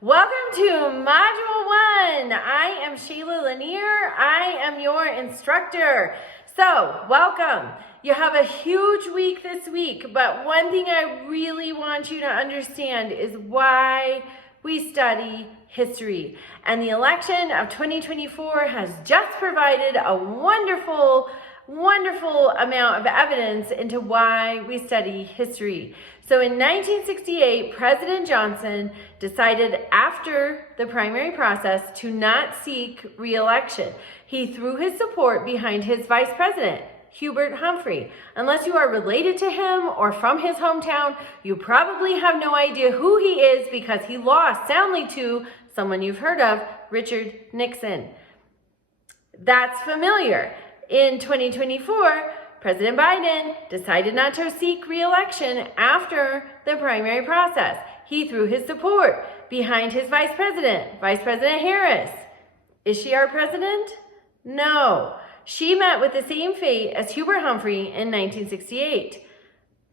Welcome to Module 1. I am Shayla Lanier. I am your instructor. So, welcome. You have a huge week this week, but one thing I really want you to understand is why we study history. And the election of 2024 has just provided a wonderful amount of evidence into why we study history. So in 1968, President Johnson decided after the primary process to not seek re-election. He threw his support behind his vice president, Hubert Humphrey. Unless you are related to him or from his hometown, you probably have no idea who he is because he lost soundly to someone you've heard of, Richard Nixon. That's familiar. In 2024, President Biden decided not to seek re-election after the primary process. He threw his support behind his Vice President Harris. Is she our president? No. She met with the same fate as Hubert Humphrey in 1968.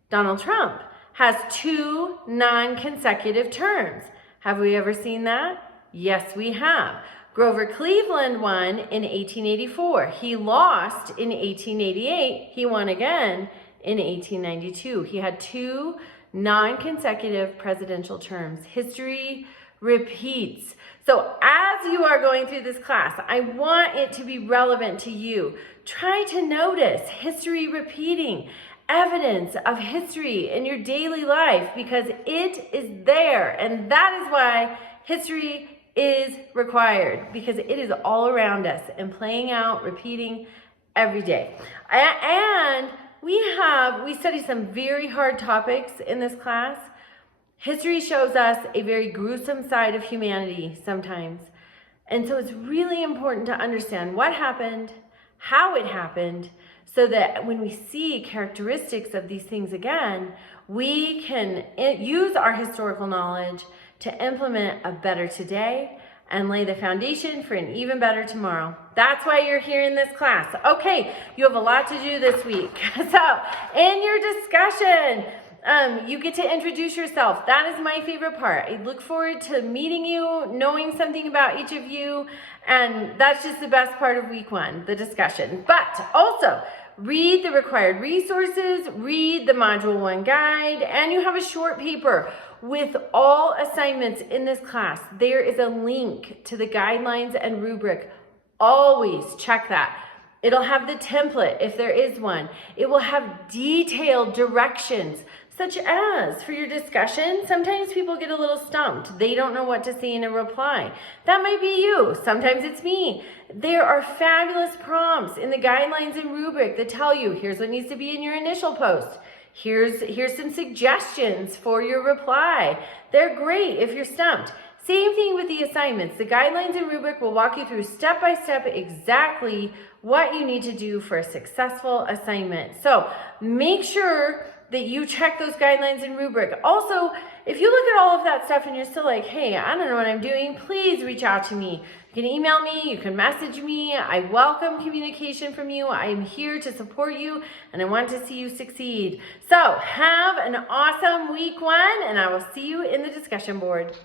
Donald Trump has 2 non-consecutive terms. Have we ever seen that? Yes, we have. Grover Cleveland won in 1884. He lost in 1888. He won again in 1892. He had 2 non-consecutive presidential terms. History repeats. So as you are going through this class, I want it to be relevant to you. Try to notice history repeating, evidence of history in your daily life, because it is there. And that is why history is required, because it is all around us and playing out, repeating every day. And we study some very hard topics in this class. History shows us a very gruesome side of humanity sometimes. And so it's really important to understand what happened, how it happened, so that when we see characteristics of these things again, we can use our historical knowledge to implement a better today and lay the foundation for an even better tomorrow. That's why you're here in this class. Okay, you have a lot to do this week. So, in your discussion, you get to introduce yourself. That is my favorite part. I look forward to meeting you, knowing something about each of you, and that's just the best part of week 1, the discussion. But also, read the required resources, read the Module 1 guide, and you have a short paper with all assignments in this class. There is a link to the guidelines and rubric. Always check that. It'll have the template if there is one. It will have detailed directions, such as for your discussion. Sometimes people get a little stumped. They don't know what to say in a reply. That might be you. Sometimes it's me. There are fabulous prompts in the guidelines and rubric that tell you, here's what needs to be in your initial post. Here's some suggestions for your reply. They're great if you're stumped. Same thing with the assignments. The guidelines and rubric will walk you through step by step exactly what you need to do for a successful assignment. So make sure that you check those guidelines and rubric. Also, if you look at all of that stuff and you're still like, hey, I don't know what I'm doing, please reach out to me. You can email me, you can message me. I welcome communication from you. I am here to support you, and I want to see you succeed. So have an awesome week 1, and I will see you in the discussion board.